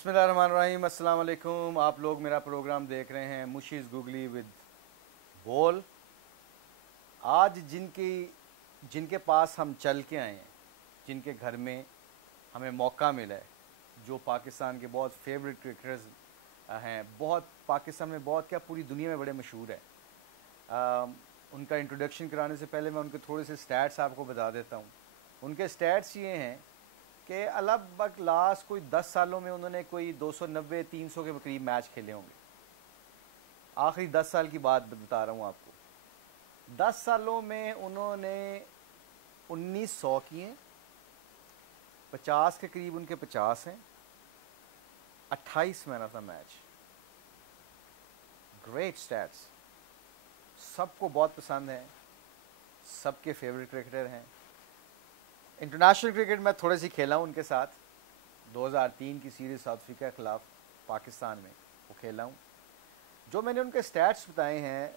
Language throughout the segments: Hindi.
बिस्मिल्लाहिर्रहमानिर्रहीम, अस्सलाम वालेकुम। आप लोग मेरा प्रोग्राम देख रहे हैं मुशीज़ गुगली विद बोल। आज जिनके पास हम चल के आए हैं, जिनके घर में हमें मौका मिला है, जो पाकिस्तान के बहुत फेवरेट क्रिकेटर्स हैं, बहुत पाकिस्तान में बहुत क्या पूरी दुनिया में बड़े मशहूर है। उनका इंट्रोडक्शन कराने से पहले मैं उनके थोड़े से स्टैट्स आपको बता देता हूँ। उनके स्टैट्स ये हैं कि लगभग लास्ट कोई 10 सालों में उन्होंने कोई 290-300 के करीब मैच खेले होंगे। आखिरी 10 साल की बात बता रहा हूँ आपको। 10 सालों में उन्होंने 1900 किए, 50 के करीब उनके 50 हैं, 28 man of the match. Great stats, सबको बहुत पसंद है, सबके फेवरेट क्रिकेटर हैं। इंटरनेशनल क्रिकेट मैं थोड़ी सी खेला हूँ उनके साथ। 2003 की सीरीज़ साउथ अफ्रीका के खिलाफ पाकिस्तान में वो खेला हूँ। जो मैंने उनके स्टैट्स बताए हैं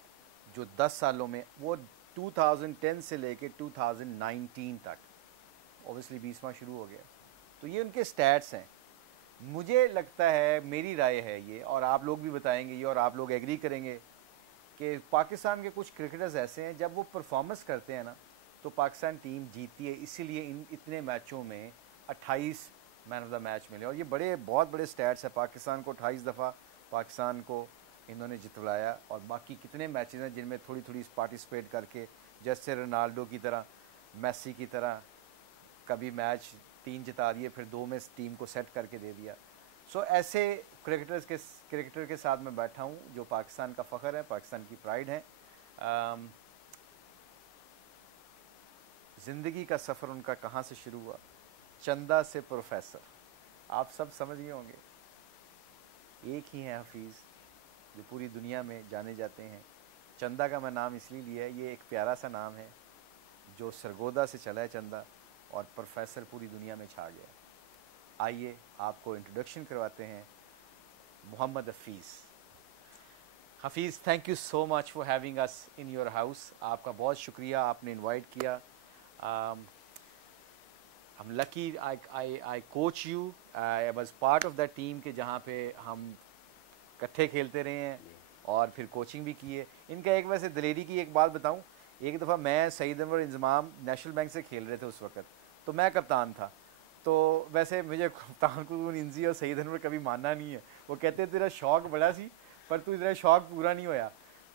जो 10 सालों में, वो 2010 से लेके 2019 तक, ऑब्वियसली 20वां शुरू हो गया, तो ये उनके स्टैट्स हैं। मुझे लगता है, मेरी राय है ये, और आप लोग भी बताएंगे ये और आप लोग एग्री करेंगे कि पाकिस्तान के कुछ क्रिकेटर्स ऐसे हैं जब वो परफॉर्मेंस करते हैं ना तो पाकिस्तान टीम जीतती है। इसीलिए इतने मैचों में 28 मैन ऑफ द मैच मिले, और ये बहुत बड़े स्टैट्स हैं। पाकिस्तान को 28 दफ़ा पाकिस्तान को इन्होंने जितवाया, और बाकी कितने मैचेस हैं जिनमें थोड़ी थोड़ी पार्टिसिपेट करके, जैसे रोनाल्डो की तरह, मेसी की तरह, कभी मैच 3 जिता दिए, फिर 2 में टीम को सेट करके दे दिया। सो ऐसे क्रिकेटर के साथ मैं बैठा हूँ जो पाकिस्तान का फ़ख्र है, पाकिस्तान की प्राइड है। ज़िंदगी का सफ़र उनका कहाँ से शुरू हुआ? चंदा से प्रोफेसर, आप सब समझ गए होंगे। एक ही है हफीज़ जो पूरी दुनिया में जाने जाते हैं। चंदा का मैं नाम इसलिए लिया है, ये एक प्यारा सा नाम है जो सरगोदा से चला है चंदा, और प्रोफेसर पूरी दुनिया में छा गया। आइए आपको इंट्रोडक्शन करवाते हैं Mohammad Hafeez. Hafeez, thank you so much for having us in your house. आपका बहुत शुक्रिया, आपने इनवाइट किया। I'm lucky I coach you. I was part of that team के जहाँ पे हम इकट्ठे खेलते रहे हैं और फिर कोचिंग भी की है। इनका एक वैसे दलेरी की एक बात बताऊँ, एक दफ़ा मैं, सईद अनवर, इंजमाम नेशनल बैंक से खेल रहे थे उस वक्त, तो मैं कप्तान था। तो वैसे मुझे कप्तान को इंजी और सईद अनवर कभी मानना नहीं है। वो कहते तेरा शौक़ बड़ा सी, पर तू तेरा शौक़ पूरा नहीं होया।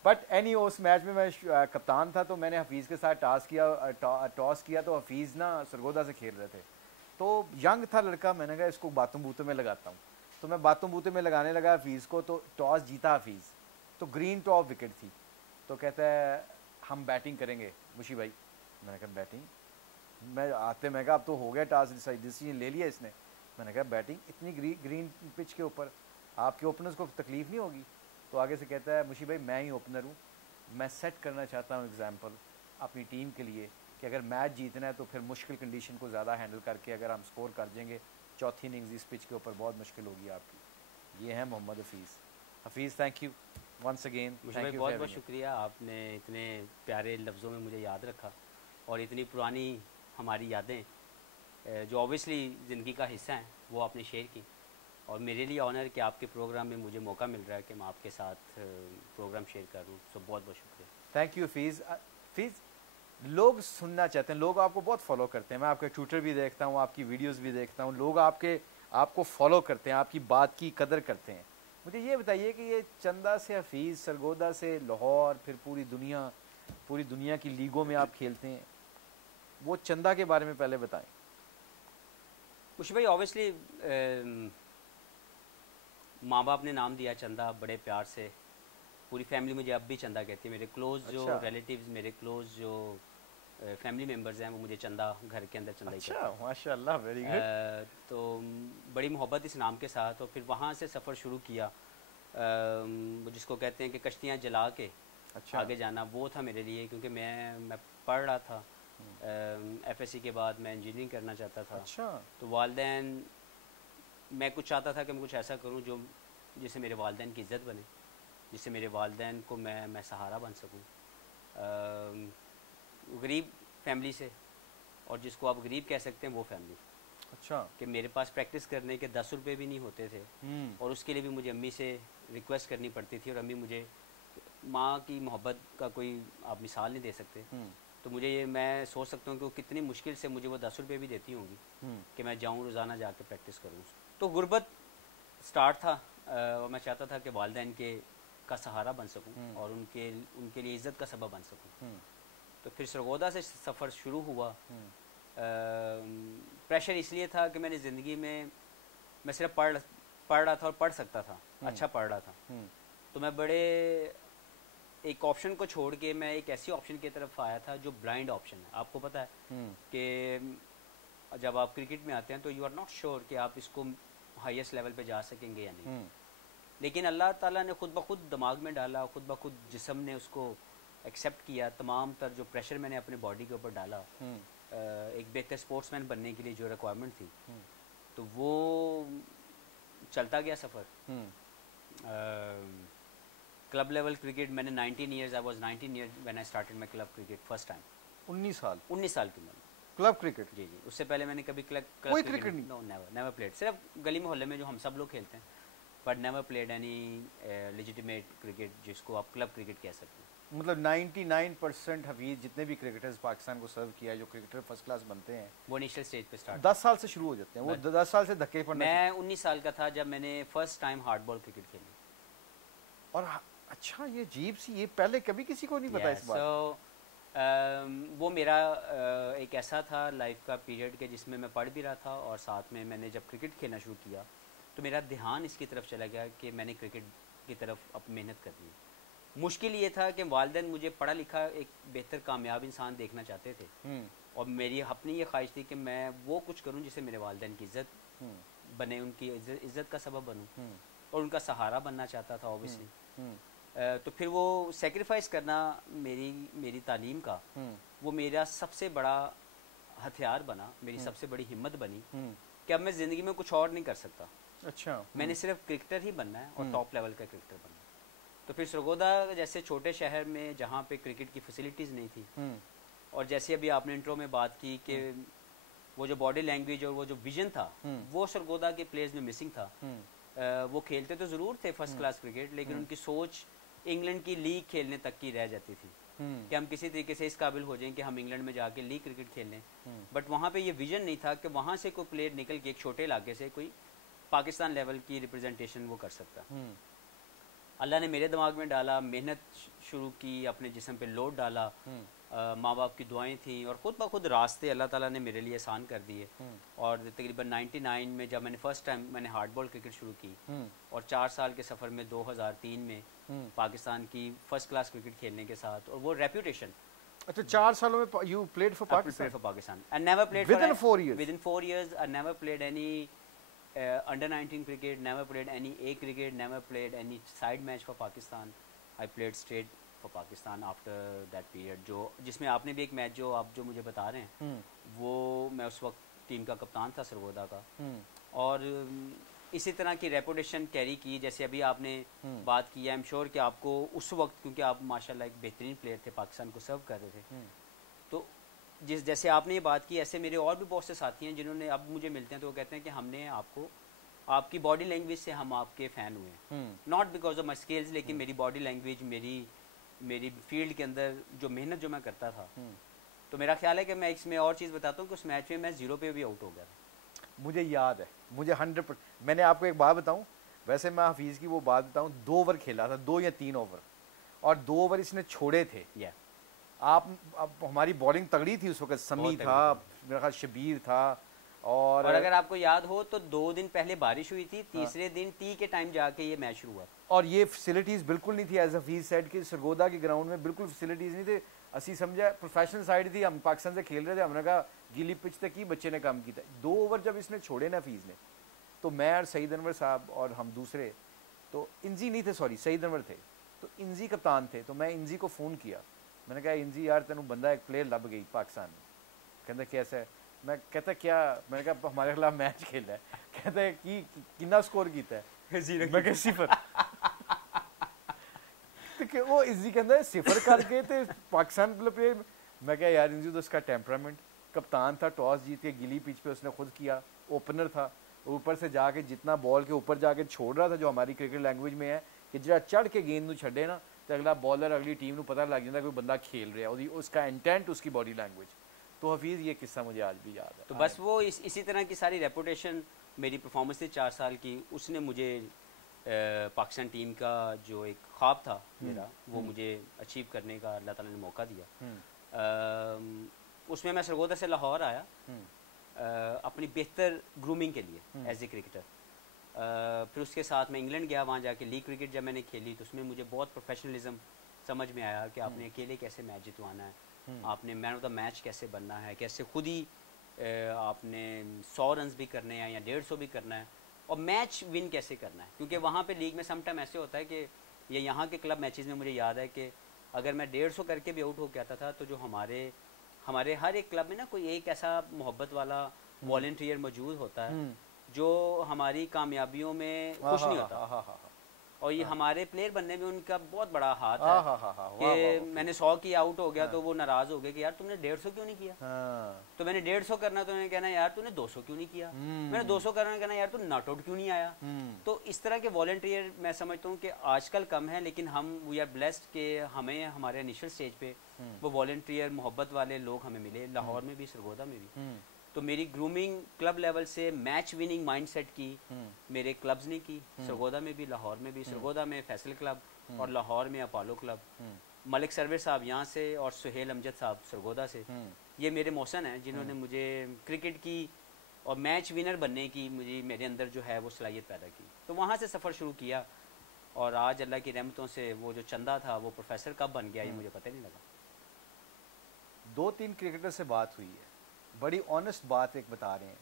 बट एनी उस मैच में मैं कप्तान था, तो मैंने हफीज़ के साथ टॉस किया तो हफीज़ ना सरगोदा से खेल रहे थे, तो यंग था लड़का। मैंने कहा इसको बातों बूतों में लगाता हूँ, तो मैं बातों बूतों में लगाने लगा हफीज़ को, तो टॉस जीता हफीज़, तो ग्रीन टॉप विकेट थी। तो कहता है हम बैटिंग करेंगे मुशी भाई। मैंने कहा बैटिंग? मैं कहा अब तो हो गया, टॉस डिसीजन ले लिया इसने। मैंने कहा बैटिंग इतनी ग्रीन पिच के ऊपर आपके ओपनर्स को तकलीफ़ नहीं होगी? तो आगे से कहता है मुशी भाई मैं ही ओपनर हूँ, मैं सेट करना चाहता हूँ एग्जाम्पल अपनी टीम के लिए कि अगर मैच जीतना है तो फिर मुश्किल कंडीशन को ज़्यादा हैंडल करके अगर हम स्कोर कर देंगे, चौथी इनिंग्स इस पिच के ऊपर बहुत मुश्किल होगी आपकी। ये है Mohammad Hafeez. Hafeez, thank you once again. मुझे बहुत बहुत शुक्रिया, आपने इतने प्यारे लफ्ज़ों में मुझे याद रखा और इतनी पुरानी हमारी यादें जो ऑब्वियसली ज़िंदगी का हिस्सा हैं वो आपने शेयर की, और मेरे लिए ऑनर कि आपके प्रोग्राम में मुझे मौका मिल रहा है कि मैं आपके साथ प्रोग्राम शेयर कर रहा हूँ। सो बहुत बहुत शुक्रिया। Thank you fees. लोग सुनना चाहते हैं, लोग आपको बहुत फॉलो करते हैं। मैं आपके ट्विटर भी देखता हूँ, आपकी वीडियोस भी देखता हूँ, लोग आपको फॉलो करते हैं, आपकी बात की कदर करते हैं। मुझे ये बताइए कि ये चंदा से हफीज़, सरगोदा से लाहौर, फिर पूरी दुनिया की लीगों में आप खेलते हैं, वो चंदा के बारे में पहले बताएं। मुशी भाई, ऑब्वियसली माँ बाप ने नाम दिया चंदा बड़े प्यार से, पूरी फैमिली मुझे अब भी चंदा कहती है। मेरे क्लोज जो रिलेटिव्स, मेरे क्लोज जो फैमिली मेम्बर्स हैं वो मुझे चंदा, घर के अंदर चंदा ही कहते हैं। माशाल्लाह, वेरी गुड। तो बड़ी मोहब्बत इस नाम के साथ, और फिर वहाँ से सफ़र शुरू किया, जिसको कहते हैं कि कश्तियाँ जला के आगे जाना, वो था मेरे लिए। क्योंकि मैं पढ़ रहा था, FSC के बाद मैं इंजीनियरिंग करना चाहता था। तो वालदैन, मैं कुछ चाहता था कि मैं कुछ ऐसा करूं जो जिससे मेरे वालदैन की इज़्ज़त बने, जिससे मेरे वालदैन को मैं सहारा बन सकूं। गरीब फैमिली से, और जिसको आप गरीब कह सकते हैं वो फैमिली। अच्छा। कि मेरे पास प्रैक्टिस करने के 10 रुपये भी नहीं होते थे, और उसके लिए भी मुझे अम्मी से रिक्वेस्ट करनी पड़ती थी, और अम्मी मुझे, माँ की मोहब्बत का कोई आप मिसाल नहीं दे सकते। तो मुझे ये, मैं सोच सकता हूँ कि वो कितनी मुश्किल से मुझे वो 10 रुपये भी देती होंगी कि मैं जाऊँ रोज़ाना जाके प्रैक्टिस करूँ। तो गुर्बत स्टार्ट था, और मैं चाहता था कि वालिदैन के का सहारा बन सकूँ और उनके लिए इज़्ज़त का सबब बन सकूँ। तो फिर सरगोदा से सफ़र शुरू हुआ। प्रेशर इसलिए था कि मैंने ज़िंदगी में, मैं सिर्फ पढ़ रहा था और पढ़ सकता था, अच्छा पढ़ रहा था। तो मैं बड़े एक ऑप्शन को छोड़ के मैं एक ऐसी ऑप्शन की तरफ आया था जो ब्लाइंड ऑप्शन है। आपको पता है कि जब आप क्रिकेट में आते हैं तो यू आर नॉट श्योर कि आप इसको हाईएस्ट लेवल पे जा सकेंगे या नहीं, लेकिन अल्लाह ताला ने खुद ब खुद दिमाग में डाला, खुद ब खुद जिस्म ने उसको एक्सेप्ट किया। तमाम तर जो प्रेशर मैंने अपने बॉडी के ऊपर डाला एक बेहतर स्पोर्ट्समैन बनने के लिए जो रिक्वायरमेंट थी, तो वो चलता गया सफ़र। क्लब लेवल क्रिकेट मैंने 19 years, I was 19 years when I started my club cricket first time. 19 साल की उम्र क्लब क्रिकेट? जी। उससे पहले मैंने कभी कोई क्रिकेट नहीं? No, never played. सिर्फ गली मोहल्ले में जो हम सब लोग खेलते हैं, but never played any legitimate cricket जिसको आप क्लब क्रिकेट कह सकते हैं। मतलब 99% हफीज जितने भी क्रिकेटर्स पाकिस्तान को सर्व किया है, जो क्रिकेटर फर्स्ट क्लास बनते हैं, वो इनिशियल स्टेज पे स्टार्ट 10 साल से शुरू हो जाते हैं। वो 10 साल से धक्के पड़ने। मैं 19 साल का था जब मैंने फर्स्ट टाइम हार्डबॉल क्रिकेट खेली। और अच्छा, ये अजीब सी, ये पहले कभी किसी को नहीं पता इस बात। वो मेरा एक ऐसा था लाइफ का पीरियड के जिसमें मैं पढ़ भी रहा था, और साथ में मैंने जब क्रिकेट खेलना शुरू किया तो मेरा ध्यान इसकी तरफ चला गया कि मैंने क्रिकेट की तरफ अब मेहनत करनी है। मुश्किल ये था कि वालिदैन मुझे पढ़ा लिखा एक बेहतर कामयाब इंसान देखना चाहते थे, और मेरी अपनी ये ख्वाहिश थी कि मैं वो कुछ करूं जिससे मेरे वालिदैन की इज़्ज़त बने, उनकी इज़्ज़त का सबब बनूं, और उनका सहारा बनना चाहता था ऑब्वियसली। तो फिर वो सेक्रीफाइस करना मेरी तालीम का, वो मेरा सबसे बड़ा हथियार बना, मेरी सबसे बड़ी हिम्मत बनी कि अब मैं ज़िंदगी में कुछ और नहीं कर सकता। अच्छा। मैंने सिर्फ क्रिकेटर ही बनना है, और टॉप लेवल का क्रिकेटर बनना है। तो फिर सरगोदा जैसे छोटे शहर में जहाँ पे क्रिकेट की फैसिलिटीज़ नहीं थी, और जैसे अभी आपने इंट्रो में बात की कि वो जो बॉडी लैंग्वेज और वो जो विजन था, वो सरगोदा के प्लेयर्स में मिसिंग था। वो खेलते तो ज़रूर थे फर्स्ट क्लास क्रिकेट, लेकिन उनकी सोच इंग्लैंड की लीग खेलने तक की रह जाती थी कि हम किसी तरीके से इस काबिल हो जाएं कि हम इंग्लैंड में जाके लीग क्रिकेट खेल लें। बट वहाँ पे ये विजन नहीं था कि वहाँ से कोई प्लेयर निकल के एक छोटे इलाके से कोई पाकिस्तान लेवल की रिप्रेजेंटेशन वो कर सकता। अल्लाह ने मेरे दिमाग में डाला, मेहनत शुरू की, अपने जिस्म पे लोड डाला, माँ बाप की दुआएं थी, और ख़ुद ब खुद रास्ते अल्लाह ताला ने मेरे लिए आसान कर दिए। और तकरीबन 99 में जब मैंने फ़र्स्ट टाइम मैंने हार्डबॉल क्रिकेट शुरू की, और 4 साल के सफ़र में 2003 में पाकिस्तान की फर्स्ट क्लास क्रिकेट खेलने के साथ, और वो रेप्यूटेशन। अच्छा, 4 सालों में you played for Pakistan and never played within 4 years? Within 4 years I never played any under 19 cricket, never played any A cricket, never played any side match for Pakistan. I played straight for Pakistan after that period. जो जिसमें आपने भी एक मैच जो आप जो मुझे बता रहे हैं, वो मैं उस वक्त टीम का कप्तान था सरगोदा का, और इसी तरह की रेपुटेशन कैरी की। जैसे अभी आपने बात की, आई एम श्योर कि आपको उस वक्त, क्योंकि आप माशाल्लाह एक बेहतरीन प्लेयर थे, पाकिस्तान को सर्व कर रहे थे, तो जैसे आपने ये बात की, ऐसे मेरे और भी बहुत से साथी हैं जिन्होंने अब मुझे मिलते हैं तो वो कहते हैं कि हमने आपको, आपकी बॉडी लैंग्वेज से हम आपके फ़ैन हुए हैं, not because of my skills, लेकिन मेरी बॉडी लैंग्वेज, मेरी फील्ड के अंदर जो मेहनत जो मैं करता था। तो मेरा ख्याल है कि मैं इसमें और चीज़ बताता हूँ कि उस मैच में मैं 0 पे भी आउट हो गया था। मुझे याद है, मुझे 100%। मैंने आपको एक बात बताऊँ, वैसे मैं हफीज़ की वो बात बताऊँ, 2 ओवर खेला था, 2 या 3 ओवर, और 2 ओवर इसने छोड़े थे। आप हमारी बॉलिंग तगड़ी थी उस वक्त, समी था, मेरा ख्याल शबीर था, और अगर आपको याद हो तो 2 दिन पहले बारिश हुई थी, तीसरे दिन टी के टाइम जाके ये मैच शुरू हुआ, और ये फैसिलिटीज़ बिल्कुल नहीं थी। एज हफीज़ सेड कि सरगोदा के ग्राउंड में बिल्कुल फैसिलिटीज़ नहीं थे। असी समझा प्रोफेशनल साइड थी, हम पाकिस्तान से खेल रहे थे, हमने कहा गीली पिच तक की बच्चे ने काम किया। 2 ओवर जब इसने छोड़े ना हफीज़ ने, तो मैं और सईद अनवर साहब और हम दूसरे, तो इंजी नहीं थे, सॉरी सईद अनवर थे, तो इंजी कप्तान थे। तो मैं इंजी को फ़ोन किया, मैंने कहा इंजी यार तेन बंदा एक प्लेयर लब गई पाकिस्तान में। कहता कैसा है? मैं कहता क्या? मैंने कहा हमारे खिलाफ मैच खेला है। कहता है कि कितना स्कोर किया है? मैं कहा 0। तो वो इंजी कहता 0 करके तो पाकिस्तान प्लेयर। मैं कहा यार इंजी तो उसका टेम्परामेंट, कप्तान था, टॉस जीत के गिली पिच पे उसने खुद किया, ओपनर था, ऊपर से जाके जितना बॉल के ऊपर जाके छोड़ रहा था, जो हमारी क्रिकेट लैंग्वेज में है कि जरा चढ़ के गेंद नू छड़े ना तो अगला बॉलर अगली टीम को पता लग जाता कोई बंदा खेल रहा है, उसका इंटेंट उसकी बॉडी लैंग्वेज। तो हफीज़ ये किस्सा मुझे आज भी याद है। तो बस वो इसी तरह की सारी रेपुटेशन मेरी परफॉर्मेंस थी 4 साल की, उसने मुझे पाकिस्तान टीम का जो एक ख्वाब था मेरा वो मुझे अचीव करने का अल्लाह ताला ने मौका दिया। उसमें मैं सरगोदा से लाहौर आया अपनी बेहतर ग्रूमिंग के लिए एज ए क्रिकेटर। फिर उसके साथ मैं इंग्लैंड गया, वहाँ जाके लीग क्रिकेट जब मैंने खेली तो उसमें मुझे बहुत प्रोफेशनलिज्म समझ में आया कि आपने अकेले कैसे मैच जितवाना है, आपने मैन ऑफ द मैच कैसे बनना है, कैसे खुद ही आपने 100 रन भी करने हैं या 150 भी करना है, और मैच विन कैसे करना है। क्योंकि वहाँ पे लीग में समटाइम ऐसे होता है कि ये यहाँ के क्लब मैचेस में मुझे याद है कि अगर मैं 150 करके भी आउट हो गया था तो जो हमारे हर एक क्लब में ना कोई एक ऐसा मोहब्बत वाला वॉलंटियर मौजूद होता है जो हमारी कामयाबियों में खुश नहीं होता, और ये हमारे प्लेयर बनने में उनका बहुत बड़ा हाथ है कि मैंने 100 की आउट हो गया तो वो नाराज हो गए कि यार तुमने 150 क्यों नहीं किया, तो मैंने 150 करना तो उन्होंने कहना यार तूने 200 क्यों नहीं किया, मैंने 200 करना कहना यार तू नॉट आउट क्यों नहीं आया। तो इस तरह के वॉलंटियर मैं समझता हूँ कि आजकल कम है, लेकिन हम वी आर ब्लेस्ड कि हमें हमारे इनिशियल स्टेज पे वो वॉलंटियर मोहब्बत वाले लोग हमें मिले, लाहौर में भी सरगोदा में भी। तो मेरी ग्रूमिंग क्लब लेवल से मैच विनिंग माइंडसेट की मेरे क्लब्स ने की, सरगोदा में भी लाहौर में भी। सरगोदा में फैसल क्लब और लाहौर में अपोलो क्लब। मलिक सरवर साहब यहाँ से और सुहेल अमजद साहब सरगोदा से, ये मेरे मौसन हैं जिन्होंने मुझे क्रिकेट की और मैच विनर बनने की मुझे मेरे अंदर जो है वो सलाहियत पैदा की। तो वहाँ से सफ़र शुरू किया और आज अल्लाह की रहमतों से वो जो चंदा था वो प्रोफेसर कब बन गया ये मुझे पता नहीं लगा। 2-3 क्रिकेटर से बात हुई है, बड़ी ऑनेस्ट बात एक बता रहे हैं,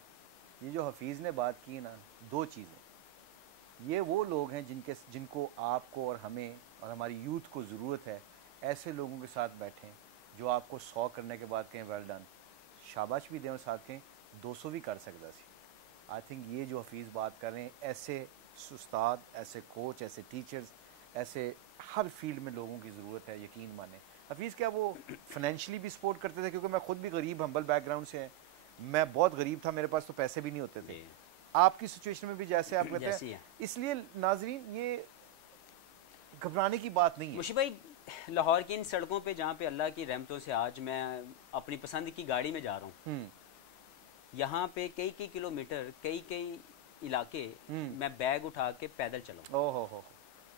ये जो हफीज़ ने बात की ना, 2 चीज़ें, ये वो लोग हैं जिनको आपको और हमें और हमारी यूथ को ज़रूरत है ऐसे लोगों के साथ बैठें जो आपको 100 करने के बाद कहें वेल डन, शाबाश भी दें और साथ कहें 200 भी कर सकता सी। आई थिंक ये जो हफीज़ बात कर रहे हैं, ऐसे उस्ताद, ऐसे कोच, ऐसे टीचर्स, ऐसे हर फील्ड में लोगों की ज़रूरत है, यकीन माने। हफीज़ क्या वो फाइनेंशियली भी सपोर्ट करते थे? क्योंकि मैं खुद भी गरीब हम्बल बैकग्राउंड से है, मैं बहुत गरीब था, मेरे पास तो पैसे भी नहीं होते थे। आपकी सिचुएशन में भी जैसे आप कहते हैं, इसलिए नाजरीन ये घबराने की बात नहीं है। मुशी भाई, लाहौर की इन सड़कों पे जहाँ पे अल्लाह की रहमतों से आज मैं अपनी पसंद की गाड़ी में जा रहा हूँ, यहाँ पे कई किलोमीटर कई इलाके मैं बैग उठा के पैदल चला,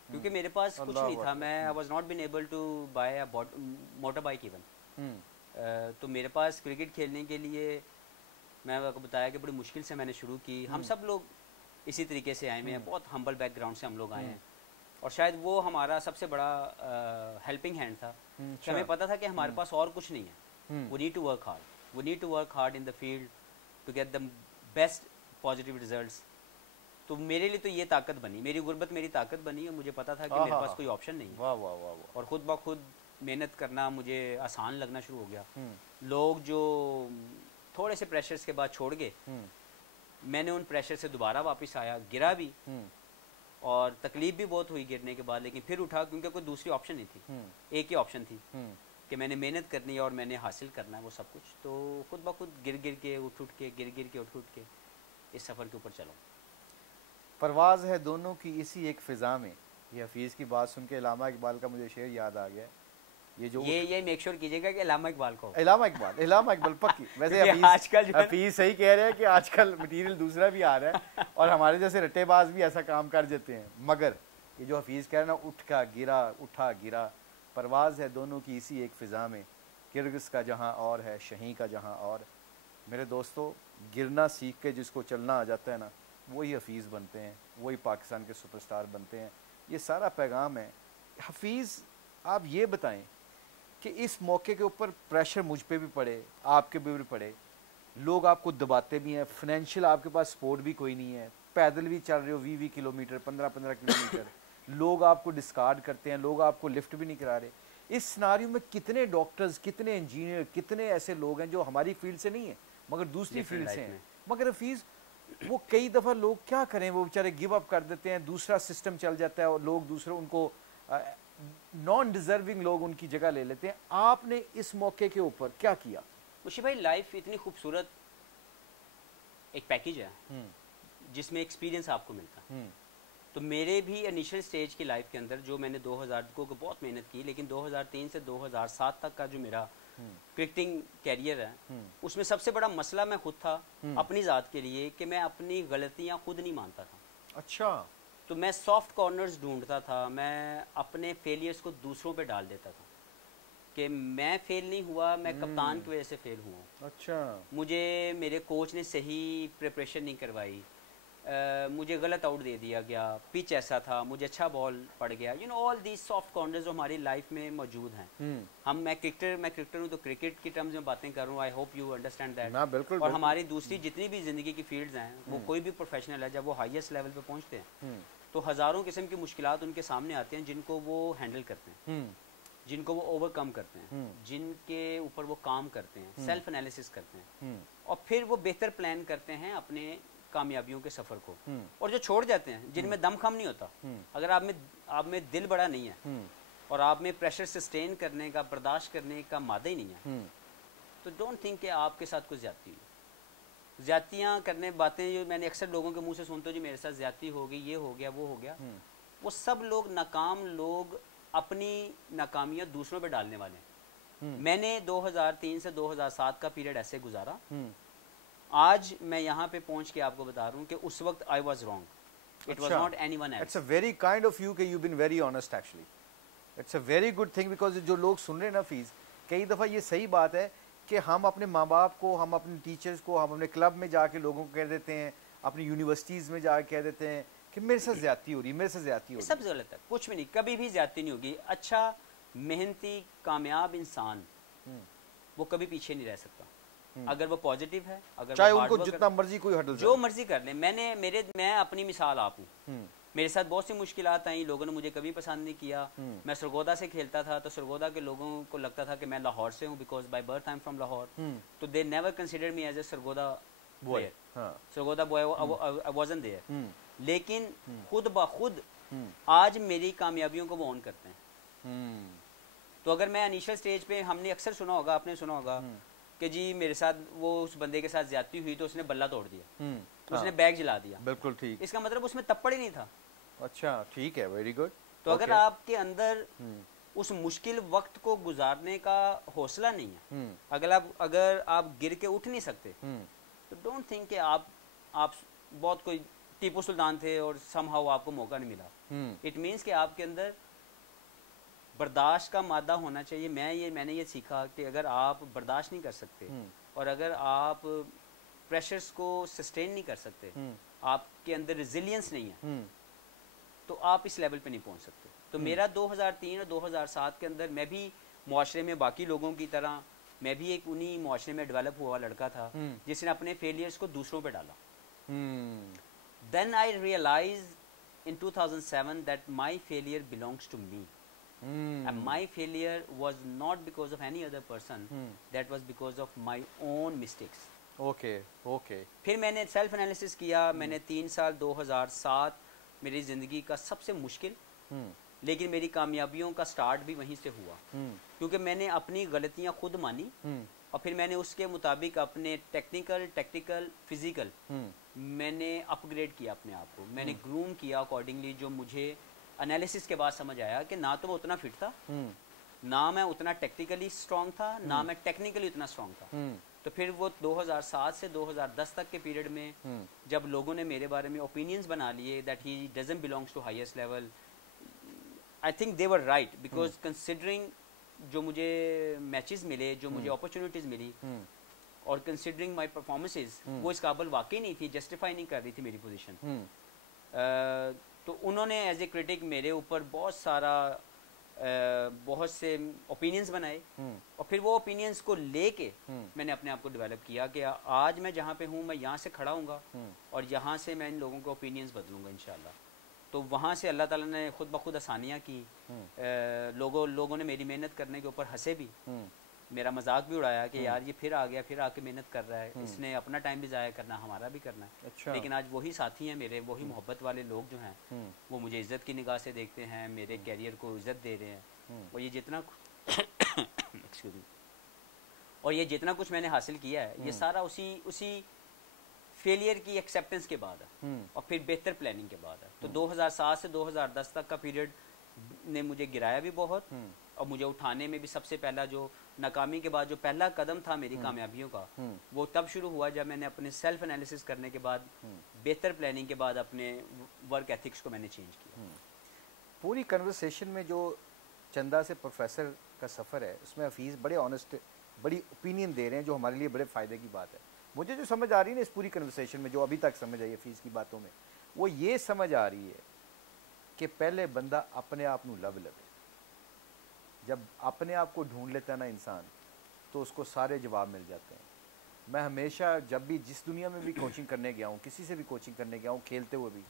क्योंकि मेरे पास कुछ नहीं था। मैं I was not been able to buy a motor bike even. तो मेरे पास क्रिकेट खेलने के लिए मैं आपको बताया कि बड़ी मुश्किल से मैंने शुरू की। हम सब लोग इसी तरीके से आए हुए हैं, बहुत हम्बल बैकग्राउंड से हम लोग आए हैं, और शायद वो हमारा सबसे बड़ा हेल्पिंग हैंड था कि हमें पता था कि हमारे पास और कुछ नहीं है। We need to work hard, we need to work hard in the field to get the best positive results. तो मेरे लिए तो ये ताकत बनी, मेरी गुर्बत मेरी ताकत बनी, और मुझे पता था कि मेरे पास कोई ऑप्शन नहीं है। वाह वाह वाह वाह। और खुद ब खुद मेहनत करना मुझे आसान लगना शुरू हो गया। लोग जो थोड़े से प्रेशर्स के बाद छोड़ गए, मैंने उन प्रेशर से दोबारा वापस आया, गिरा भी और तकलीफ भी बहुत हुई गिरने के बाद, लेकिन फिर उठा क्योंकि कोई दूसरी ऑप्शन नहीं थी। एक ही ऑप्शन थी कि मैंने मेहनत करनी है और मैंने हासिल करना है वो सब कुछ। तो खुद ब खुद गिर के उठ के गिर के उठ के इस सफ़र के ऊपर चलो। परवाज़ है दोनों की इसी एक फ़िज़ा में। ये हफीज़ की बात सुन के इलामा इकबाल का मुझे शेर याद आ गया। ये मेक श्योर कीजिएगा कि इलामा इकबाल पक्की। वैसे आजकल हफीज़ सही कह रहे हैं कि आजकल मटीरियल दूसरा भी आ रहा है और हमारे जैसे रट्टेबाज भी ऐसा काम कर देते हैं, मगर ये जो हफीज़ कह रहे हैं ना, उठा गिरा, परवाज़ है दोनों की इसी एक फ़िज़ा में, किर्गिज़ का जहाँ और है, शहीं का जहाँ और। मेरे दोस्तों, गिरना सीख के जिसको चलना आ जाता है ना, वही हफीज़ बनते हैं, वही पाकिस्तान के सुपरस्टार बनते हैं। ये सारा पैगाम है। हफीज़, आप ये बताएं कि इस मौके के ऊपर प्रेशर मुझ पे भी पड़े, आपके पे भी पड़े, लोग आपको दबाते भी हैं, फाइनेंशियल आपके पास सपोर्ट भी कोई नहीं है, पैदल भी चल रहे हो 20 किलोमीटर, 15 किलोमीटर, लोग आपको डिस्कार्ड करते हैं, लोग आपको लिफ्ट भी नहीं करा रहे। इस सिनारियो में कितने डॉक्टर्स, कितने इंजीनियर, कितने ऐसे लोग हैं जो हमारी फील्ड से नहीं है मगर दूसरी फील्ड से हैं। मगर हफीज़, वो कई दफ़ा लोग क्या करें, वो बेचारे गिव अप कर देते हैं, दूसरा सिस्टम चल जाता है और लोग दूसरे उनको नॉन डिजर्विंग लोग उनकी जगह ले लेते हैं। आपने इस मौके के ऊपर क्या किया? मुशी भाई, लाइफ इतनी खूबसूरत एक पैकेज है जिसमें एक्सपीरियंस आपको मिलता है। तो मेरे भी इनिशियल स्टेज की लाइफ के अंदर जो मैंने 2000 को बहुत मेहनत की, लेकिन 2003 से 2007 तक का जो मेरा क्रिकेटिंग कैरियर है उसमें सबसे बड़ा मसला मैं खुद था अपनी ज़ात के लिए कि मैं अपनी गलतियां खुद नहीं मानता था। अच्छा। तो मैं सॉफ्ट कॉर्नर्स ढूंढता था, मैं अपने फेलियर्स को दूसरों पे डाल देता था कि मैं फेल नहीं हुआ, मैं कप्तान की वजह से फेल हुआ। अच्छा। मुझे मेरे कोच ने सही प्रिपरेशन नहीं करवाई, मुझे गलत आउट दे दिया गया, पिच ऐसा था, मुझे अच्छा बॉल पड़ गया, you know all these soft corners जो हमारी लाइफ में मौजूद हैं। मैं क्रिकेटर हूँ तो क्रिकेट की टर्म्स में बातें कर रहा हूँ, I hope you understand that. ना बिल्कुल। और हमारी दूसरी जितनी भी जिंदगी की फील्ड्स हैं, वो कोई भी प्रोफेशनल है, जब वो हाईएस्ट लेवल पे पहुंचते हैं तो हज़ारों किस्म की मुश्किलात उनके सामने आते हैं जिनको वो हैंडल करते हैं, जिनको वो ओवरकम करते हैं, जिनके ऊपर वो काम करते हैं, सेल्फ एनालिसिस करते हैं और फिर वो बेहतर प्लान करते हैं अपने कामयाबियों के सफर को। और जो छोड़ जाते हैं, जिनमें दम खम नहीं होता, अगर आप में दिल बड़ा नहीं है और आप में प्रेशर सस्टेन करने का, बर्दाश्त करने का मादा ही नहीं है, तो डोंट थिंक कि आपके साथ कुछ ज्यादती हुई। ज्यादतियां करने बातें जो मैंने अक्सर लोगों के मुंह से सुनता हूँ, जी मेरे साथ ज्यादती हो गई, ये हो गया, वो हो गया, वो सब लोग नाकाम लोग अपनी नाकामियां दूसरों पे डालने वाले हैं। मैंने 2003 से 2007 का पीरियड ऐसे गुजारा। आज मैं यहाँ पे पहुंच के आपको बता रहा हूँ कि उस वक्त I was wrong, it was not anyone else. It's a very kind of you कि you been very honest actually. It's a very good thing because जो लोग सुन रहे हैं ना फीस, कई दफ़ा ये सही बात है कि हम अपने माँ बाप को, हम अपने टीचर्स को, हम अपने क्लब में जाके लोगों को कह देते हैं, अपनी यूनिवर्सिटीज़ में जाके कह देते हैं कि मेरे साथ ज्यादती हो रही, मेरे साथ ज्यादती हो रही। सब गलत है, कुछ भी नहीं, कभी भी ज्यादती नहीं होगी। अच्छा मेहनती कामयाब इंसान वो कभी पीछे नहीं रह सकता अगर वो पॉजिटिव है, अगर चाहे उनको जितना मर्जी कोई हडल जो मर्जी कर ले। मैं अपनी मिसाल आप हूँ, मेरे साथ बहुत सी मुश्किलात आई, लोगों ने मुझे कभी पसंद नहीं किया। मैं सरगोदा से खेलता था तो सरगोदा के लोगों को लगता था कि मैं लाहौर से हूँ, because by birth I am from Lahore, तो they never consider me as a Sargodha boy. Sargodha boy I wasn't there. लेकिन खुद ब खुद आज मेरी कामयाबियों को वो ऑन करते हैं। तो अगर मैं इनिशियल स्टेज पे, हमने अक्सर सुना होगा, आपने सुना होगा कि जी मेरे साथ वो उस बंदे के साथ ज्यादती हुई तो उसने बल्ला तोड़ दिया, उसने बैग जला दिया। बिल्कुल ठीक। इसका मतलब उसमें तप्पड़ ही नहीं था। अच्छा ठीक है, वेरी गुड। तो अगर आपके अंदर उस मुश्किल वक्त को गुजारने का हौसला नहीं है, अगर आप गिर के उठ नहीं सकते, तो डोंट थिंक कि आप बहुत कोई टीपू सुल्तान थे और समहाउ आपको मौका नहीं मिला। इट मीन्स कि आपके अंदर बर्दाश्त का मादा होना चाहिए। मैंने ये सीखा कि अगर आप बर्दाश्त नहीं कर सकते और अगर आप प्रेशर्स को सस्टेन नहीं कर सकते, आपके अंदर रिजिलियंस नहीं है, तो आप इस लेवल पे नहीं पहुंच सकते। तो मेरा 2003 और 2007 के अंदर मैं भी मुआशरे में बाकी लोगों की तरह, मैं भी एक उन्हीं मुआशरे में डेवलप हुआ लड़का था जिसने अपने फेलियर्स को दूसरों पे डाला। Then I realize in 2007 that my failure belongs to me. And my failure was not because of any other person, that was because of my own mistakes. Okay. फिर मैंने सेल्फ एनालिसिस किया। मैंने 3 साल 2007 मेरी जिंदगी का सबसे मुश्किल, लेकिन मेरी कामयाबियों का स्टार्ट भी वहीं से हुआ, क्योंकि मैंने अपनी गलतियां खुद मानी और फिर मैंने उसके मुताबिक अपने टेक्निकल, टैक्टिकल, फिजिकल मैंने अपग्रेड किया अपने आप को, मैंने ग्रूम किया अकॉर्डिंगली। जो मुझे एनालिसिस के बाद समझ आया कि ना तो मैं उतना फिट था, ना मैं उतना टेक्निकली स्ट्रांग था, ना मैं टेक्निकली उतना स्ट्रांग था। तो फिर वो 2007 से 2010 तक के पीरियड में जब लोगों ने मेरे बारे में ओपिनियंस बना लिए that he doesn't belongs to highest level, I think they were right, because considering जो मुझे मैचेस मिले, जो मुझे अपॉर्चुनिटीज मिली और कंसिडरिंग माय परफॉर्मेंसेस, वो इस काबिल वाकई नहीं थी, जस्टिफाई नहीं कर रही थी मेरी पोजीशन। तो उन्होंने एज ए क्रिटिक मेरे ऊपर बहुत से ओपिनियंस बनाए और फिर वो ओपिनियंस को लेके मैंने अपने आप को डेवलप किया कि आज मैं जहाँ पे हूँ, मैं यहाँ से खड़ा हूँगा और यहाँ से मैं इन लोगों के ओपिनियंस बदलूंगा इंशाल्लाह। तो वहाँ से अल्लाह ताला ने खुद ब खुद आसानियाँ की। लोगों ने मेरी मेहनत करने के ऊपर हंसे भी, मेरा मजाक भी उड़ाया कि यार ये फिर आ गया, फिर आके मेहनत कर रहा है, इसने अपना टाइम भी ज़ाया करना, हमारा भी करना है। अच्छा। लेकिन आज वही साथी हैं मेरे, वही मोहब्बत वाले लोग जो हैं वो मुझे इज्जत की निगाह से देखते हैं, मेरे कैरियर को इज्जत दे रहे हैं। और ये जितना एक्सक्यूज मी, और ये जितना कुछ मैंने हासिल किया है, ये सारा उसी फेलियर की एक्सेप्टेंस के बाद है और फिर बेहतर प्लानिंग के बाद है। तो 2007 से 2010 तक का पीरियड ने मुझे गिराया भी बहुत और मुझे उठाने में भी सबसे पहला जो नाकामी के बाद जो पहला कदम था मेरी कामयाबियों का वो तब शुरू हुआ जब मैंने अपने सेल्फ एनालिसिस करने के बाद बेहतर प्लानिंग के बाद अपने वर्क एथिक्स को मैंने चेंज किया। पूरी कन्वर्सेशन में जो चंदा से प्रोफेसर का सफ़र है उसमें हफीज़ बड़े ऑनेस्ट बड़ी ओपिनियन दे रहे हैं जो हमारे लिए बड़े फ़ायदे की बात है। मुझे जो समझ आ रही है ना इस पूरी कन्वर्सेशन में जो अभी तक समझ आई हफीज़ की बातों में वो ये समझ आ रही है कि पहले बंदा अपने आप नू लव लवे। जब अपने आप को ढूंढ लेता है ना इंसान तो उसको सारे जवाब मिल जाते हैं। मैं हमेशा जब भी जिस दुनिया में भी कोचिंग करने गया हूँ किसी से भी कोचिंग करने गया हूँ खेलते हुए भी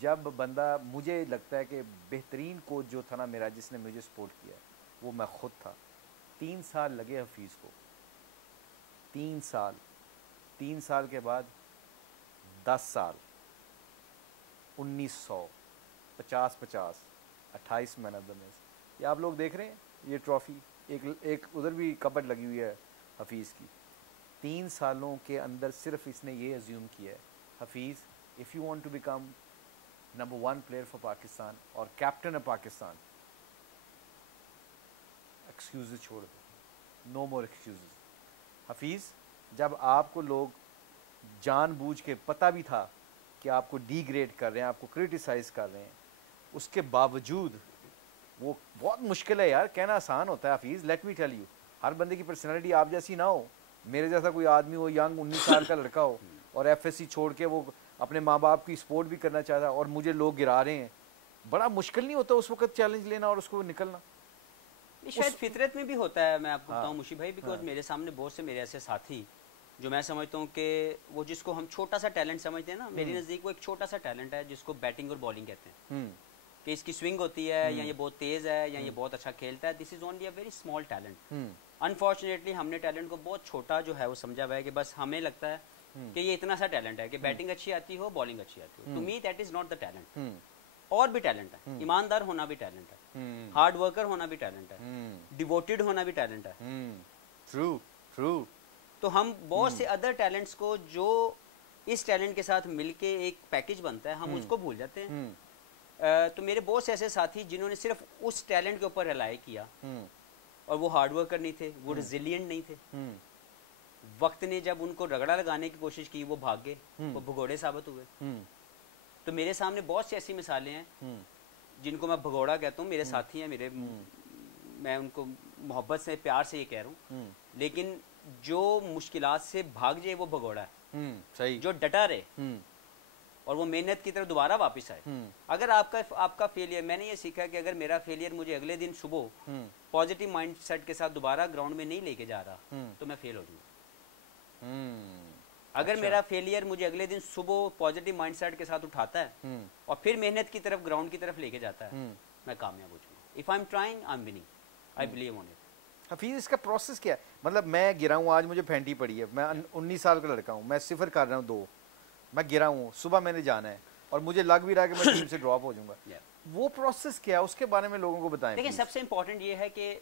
जब बंदा मुझे लगता है कि बेहतरीन कोच जो था ना मेरा जिसने मुझे सपोर्ट किया वो मैं खुद था। 3 साल लगे हफीज़ को 3 साल के बाद 10 साल 1900 50-50 28 मैन ऑफ द मैच। ये आप लोग देख रहे हैं ये ट्रॉफी एक उधर भी कपट लगी हुई है हफीज़ की। 3 सालों के अंदर सिर्फ इसने ये अज्यूम किया है Hafeez if you want to become number 1 player for Pakistan और कैप्टन ऑफ पाकिस्तान एक्सक्यूज़ छोड़ दो, नो मोर एक्सक्यूज़। हफीज़ जब आपको लोग जानबूझ के पता भी था कि आपको डिग्रेड कर रहे हैं आपको क्रिटिसाइज़ कर रहे हैं उसके बावजूद वो बहुत मुश्किल है यार कहना आसान होता है Hafeez. Let me tell you हर बंदे की पर्सनैलिटी आप जैसी ना हो मेरे जैसा कोई आदमी हो यंग 19 साल का लड़का हो और एफएससी छोड़ के वो अपने माँ बाप की सपोर्ट भी करना चाहता है और मुझे लोग गिरा रहे हैं। बड़ा मुश्किल नहीं होता उस वक्त चैलेंज लेना और उसको निकलना? शायद फितरत में भी होता है। मैं आपको बताऊं मुशी भाई बिकॉज मेरे सामने बहुत से मेरे ऐसे साथी जो मैं समझता हूँ कि वो जिसको हम छोटा सा टैलेंट समझते हैं ना मेरे नज़दीक वो एक छोटा सा टैलेंट है जिसको बैटिंग और बॉलिंग कहते हैं कि इसकी स्विंग होती है या ये बहुत तेज है या ये बहुत अच्छा खेलता है। This is only a very small talent. Unfortunately हमने टैलेंट को बहुत छोटा जो है वो समझा हुआ है कि बस हमें लगता है कि ये इतना सा टैलेंट है कि बैटिंग अच्छी आती हो बॉलिंग अच्छी आती हो। To me that is not the talent. और भी टैलेंट है, ईमानदार होना भी टैलेंट है, हार्ड वर्कर होना भी टैलेंट है, डिवोटेड होना भी टैलेंट है। True true. तो हम बहुत से अदर टैलेंट्स को जो इस टैलेंट के साथ मिलके एक पैकेज बनता है हम उसको भूल जाते हैं। तो मेरे बहुत से ऐसे साथी जिन्होंने सिर्फ उस टैलेंट के ऊपर रिलाई किया और वो हार्ड वर्कर नहीं थे, वो रेजिलिएंट नहीं थे। वक्त ने जब उनको रगड़ा लगाने की कोशिश की वो भाग गए, वो भगोड़े साबित हुए। तो मेरे सामने बहुत सी ऐसी मिसालें हैं जिनको मैं भगोड़ा कहता हूँ। मेरे साथी हैं मेरे, मैं उनको मोहब्बत से प्यार से ये कह रहा हूँ, लेकिन जो मुश्किलात से भाग जाए वो भगोड़ा है। सही। जो डटा रहे और वो मेहनत की तरफ दोबारा वापस आए। अगर आपका फेलियर, मैंने ये सीखा कि अगर मेरा फेलियर मुझे अगले दिन सुबह पॉजिटिव माइंडसेट के साथ दोबारा ग्राउंड में नहीं लेके जा रहा तो मैं फेल हो जाऊंगा। अगर मेरा फेलियर मुझे अगले दिन सुबह पॉजिटिव माइंडसेट के साथ उठाता है और फिर मेहनत की तरफ ग्राउंड की तरफ लेके जाता है मैं कामयाब हो जाऊंगा। If I am trying I am winning, I believe on it. Hafeez इसका प्रोसेस क्या है? मतलब मैं गिरा हूँ, आज मुझे फेंटी पड़ी है, मैं 19 साल का लड़का हूँ, मैं सिफर कर रहा हूँ 2, मैं गिरा हूँ, सुबह मैंने जाना है और मुझे लग भी रहा है कि मैं टीम से ड्रॉप हो जाऊंगा। वो प्रोसेस क्या है उसके बारे में लोगों को बताएं। देखिए सबसे इंपॉर्टेंट ये है कि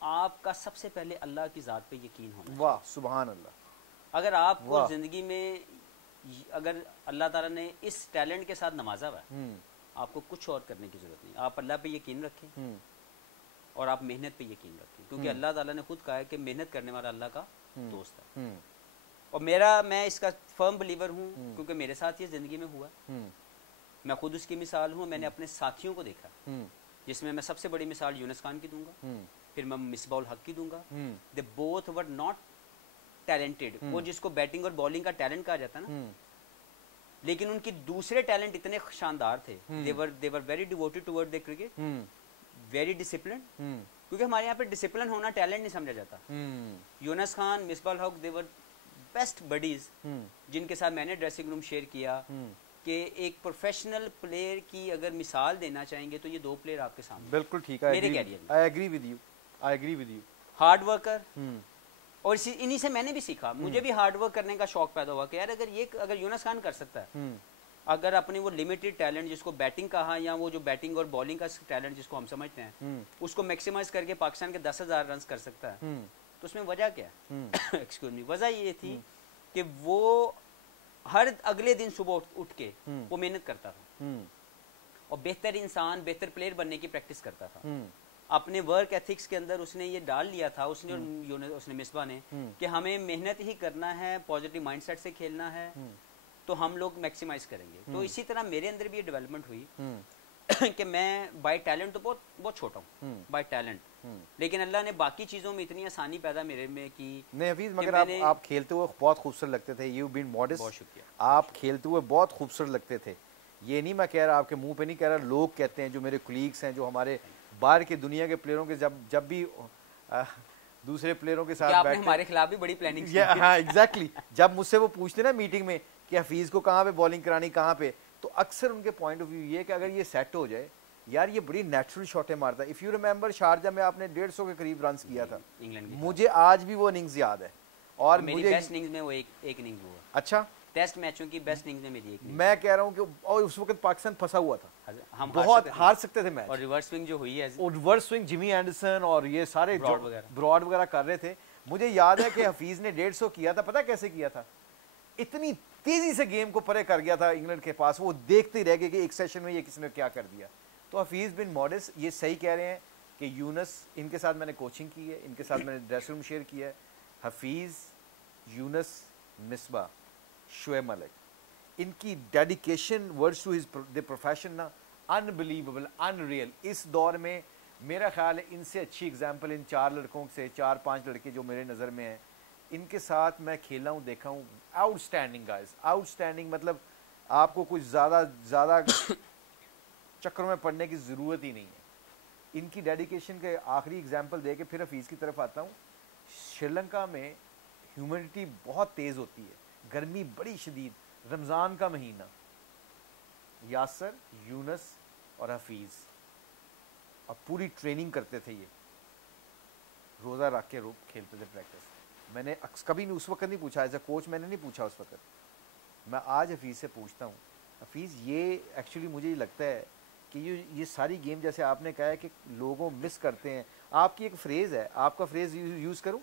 आपका सबसे पहले अल्लाह की ज़ात पे यकीन होना। वाह सुभान अल्लाह। अगर आपको जिंदगी में अगर अल्लाह ताला ने इस टैलेंट के साथ नवाजा हुआ है आपको कुछ और करने की जरूरत नहीं। आप अल्लाह पे यकीन रखें और आप मेहनत पे यकीन रखें, क्योंकि अल्लाह ताला ने खुद कहा है कि मेहनत करने वाला अल्लाह का दोस्त है। और मैं इसका फर्म बिलीवर हूँ क्योंकि मेरे साथ ये जिंदगी में हुआ। मैं खुद उसकी मिसाल हूँ। मैंने अपने साथियों को देखा जिसमें मैं सबसे बड़ी मिसाल यूनुस खान की दूंगा, फिर मैं मिसबाउल हक की दूंगा। They both were not talented, वो जिसको बैटिंग और बॉलिंग का टैलेंट कहा जाता है ना, लेकिन उनकी दूसरे टैलेंट इतने शानदार थे। They were very devoted toward the cricket, very discipline, क्योंकि हमारे यहाँ पे डिसिप्लिन होना टैलेंट नहीं समझा जाता। यूनुस खान, मिसबाउल हक, दे वर बेस्ट बडीज जिनके साथ मैंने ड्रेसिंग रूम शेयर किया कि एक प्रोफेशनल प्लेयर की अगर मिसाल देना चाहेंगे तो ये 2 प्लेयर आपके सामने। बिल्कुल ठीक है, मेरे कैरियर में। I agree with you. Hard worker, और इन्हीं से मैंने भी सीखा। मुझे भी हार्ड वर्क करने का शौक पैदा हुआ कि यार अगर यूनुस खान कर सकता है, अगर अपने वो लिमिटेड टैलेंट जिसको बैटिंग कहा या वो जो बैटिंग और बॉलिंग का टैलेंट जिसको हम समझते हैं उसको मैक्सिमाइज करके पाकिस्तान के 10,000 रन कर सकता है, तो उसमें वजह क्या है? एक्सक्यूज मी, वजह ये थी कि वो हर अगले दिन सुबह उठ के वो मेहनत करता था और बेहतर इंसान, बेहतर प्लेयर बनने की प्रैक्टिस करता था। अपने वर्क एथिक्स के अंदर उसने ये डाल लिया था, उसने मिसबा ने, कि हमें मेहनत ही करना है, पॉजिटिव माइंडसेट से खेलना है, तो हम लोग मैक्सिमाइज करेंगे। तो इसी तरह मेरे अंदर भी ये डेवलपमेंट हुई कि मैं बाय टैलेंट तो बहुत छोटा हूँ, बाय टैलेंट, लेकिन अल्लाह ने बाकी चीजों में इतनी आसानी पैदा मेरे में की। नहीं हफीज, मगर आप खेलते हुए बहुत खूबसूरत लगते थे। You been modest. बहुत शुक्रिया। आप खेलते हुए बहुत खूबसूरत लगते थे। ये नहीं मैं कह रहा, आपके मुंह पे नहीं कह रहा, लोग कहते हैं, जो मेरे कोलीग्स हैं, जो हमारे बाहर के दुनिया के प्लेयरों के जब भी दूसरे प्लेयरों के साथ बैठते, हमारे खिलाफ भी बड़ी प्लानिंग की। हाँ एग्जैक्टली, जब मुझसे वो पूछते ना मीटिंग में कि हफीज को कहाँ पे बॉलिंग करानी, कहाँ पे, तो अक्सर उनके पॉइंट ऑफ व्यू ये कि अगर ये सेट हो जाए, यार ये बड़ी नेचुरल शॉटें मारता है। इफ यू रिमेंबर, शारजा में आपने 150 के करीब रन किया था इंग्लैंड की, मुझे आज भी वो इनिंग्स याद है। और मेरी मुझे बेस्ट इनिंग्स में वो एक इनिंग्स हुआ। अच्छा, टेस्ट मैचों की बेस्ट इनिंग्स में मेरी एक। मैं कह रहा हूँ कि और उस वक्त पाकिस्तान फंसा हुआ था, हम बहुत हार सकते थे मैच, और रिवर्स स्विंग जो हुई है, और रिवर्स स्विंग जिमी एंडरसन और ये सारे ब्रॉड वगैरह कर रहे थे। मुझे याद है कि हफीज ने 150 किया था, पता कैसे किया था, इतनी तेजी से गेम को परे कर गया था इंग्लैंड के पास, वो देखते ही रह गए कि एक सेशन में ये किसने क्या कर दिया। तो हफीज बिन मॉडेस्ट ये सही कह रहे हैं कि यूनस, इनके साथ मैंने कोचिंग की है, इनके साथ मैंने ड्रेसिंग रूम शेयर किया है। हफीज, यूनस, मिसबा, शुएब मलिक, इनकी dedication words to his profession ना, अनबिलीवेबल, अनरियल। इस दौर में मेरा ख्याल है इनसे अच्छी एग्जाम्पल इन 4 लड़कों से, 4-5 लड़के जो मेरे नज़र में हैं, इनके साथ मैं खेला हूँ, देखा हूँ। Outstanding guys, outstanding. मतलब आपको कुछ ज़्यादा चक्करों में पड़ने की ज़रूरत ही नहीं है। इनकी डेडिकेशन के आखिरी एग्जाम्पल दे के फिर हफीज़ की तरफ आता हूँ। श्रीलंका में ह्यूमिडिटी बहुत तेज़ होती है, गर्मी बड़ी शदीद, रमज़ान का महीना, यासर, यूनस और हफीज़ अब पूरी ट्रेनिंग करते थे, ये रोज़ा रख के खेलते थे प्रैक्टिस। मैंने कभी उस वक्त नहीं पूछा, एज अ कोच मैंने नहीं पूछा उस वक्त, मैं आज हफीज़ से पूछता हूँ, हफीज़ ये एक्चुअली मुझे ये लगता है कि ये सारी गेम, जैसे आपने कहा है कि लोगों मिस करते हैं, आपकी एक फ्रेज़ है, आपका फ्रेज़ यूज़ करूँ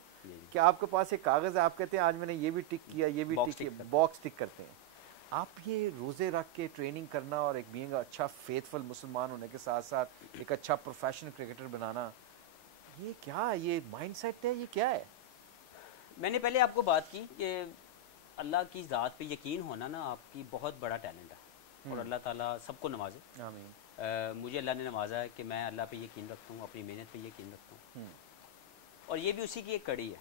कि आपके पास एक कागज़ है, आप कहते हैं आज मैंने ये भी टिक किया, ये भी टिक किया, बॉक्स टिक करते हैं आप। ये रोज़े रख के ट्रेनिंग करना और एक बीइंग अच्छा फेथफुल मुसलमान होने के साथ साथ एक अच्छा प्रोफेशनल क्रिकेटर बनाना, ये क्या, ये माइंडसेट है, ये क्या है? मैंने पहले आपको बात की कि अल्लाह की ज़ात पे यकीन होना ना आपकी बहुत बड़ा टैलेंट है, और अल्लाह ताला सबको नवाजे। आमीन। मुझे अल्लाह ने नवाजा है कि मैं अल्लाह पे यकीन रखता हूँ, अपनी मेहनत पे यकीन रखता हूँ, और ये भी उसी की एक कड़ी है।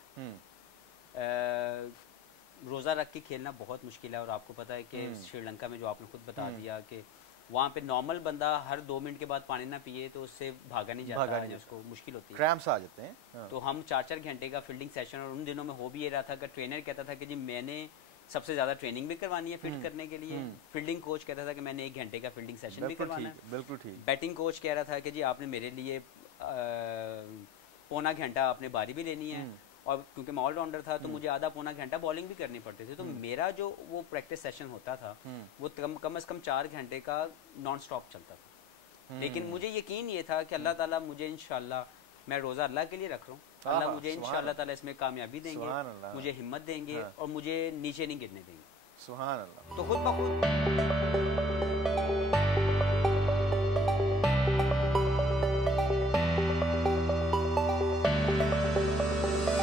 रोज़ा रख के खेलना बहुत मुश्किल है, और आपको पता है कि श्रीलंका में जो आपने खुद बता दिया कि वहाँ पे नॉर्मल बंदा हर 2 मिनट के बाद पानी ना पिए तो उससे भागा नहीं जाता है, उसको मुश्किल होती है, क्रैम्प्स आ जाते हैं। हाँ। तो हम 4-4 घंटे का फील्डिंग सेशन, और उन दिनों में हो भी ये रहा था कि ट्रेनर कहता था कि जी मैंने सबसे ज़्यादा ट्रेनिंग भी करवानी है फिट करने के लिए, फील्डिंग कोच कहता था कि मैंने 1 घंटे का फील्डिंग सेशन भी करवाना है, बिल्कुल ठीक। बैटिंग कोच कह रहा था कि जी आपने मेरे लिए पौना घंटा आपने बारी भी लेनी है, और क्योंकि मैं ऑलराउंडर था तो मुझे आधा पौना घंटा बॉलिंग भी करनी पड़ती थी, तो मेरा जो वो प्रैक्टिस सेशन होता था वो कम से कम 4 घंटे का नॉन स्टॉप चलता था। लेकिन मुझे यकीन ये था कि अल्लाह ताला मुझे इंशाल्लाह, मैं रोज़ा अल्लाह के लिए रख रहा हूँ, अल्लाह मुझे इंशाल्लाह ताला इसमें कामयाबी देंगे, मुझे हिम्मत देंगे, और मुझे नीचे नहीं गिरने देंगे। सुभान अल्लाह। तो खुद ब खुद